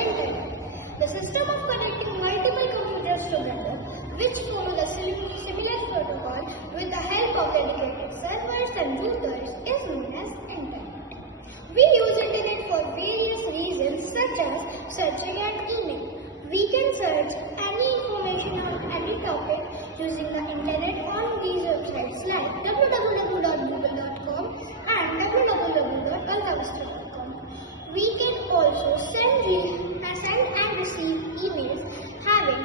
internet. The system of connecting multiple computers together, which follow the similar protocol with the help of dedicated servers and routers, is known as internet. We use internet for various reasons such as searching and email. We can search any information on any topic using the internet on these websites like www.google.com and www.kalkavastra.com. We can also send and receive emails having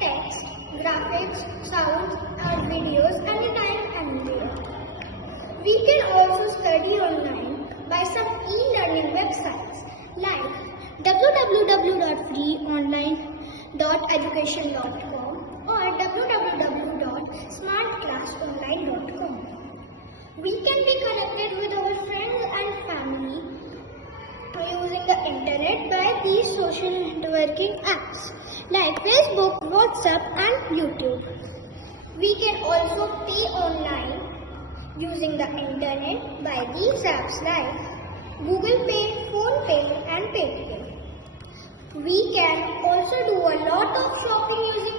text, graphics, sounds, and videos anytime, anywhere. We can also study online by some e-learning websites like www.freeonline.education.com or www.smartclassonline.com. We can be connected with our friends and family using the internet by these social networking apps like Facebook, WhatsApp and YouTube. We can also pay online using the internet by these apps like Google Pay, Phone Pay and Paytm. We can also do a lot of shopping using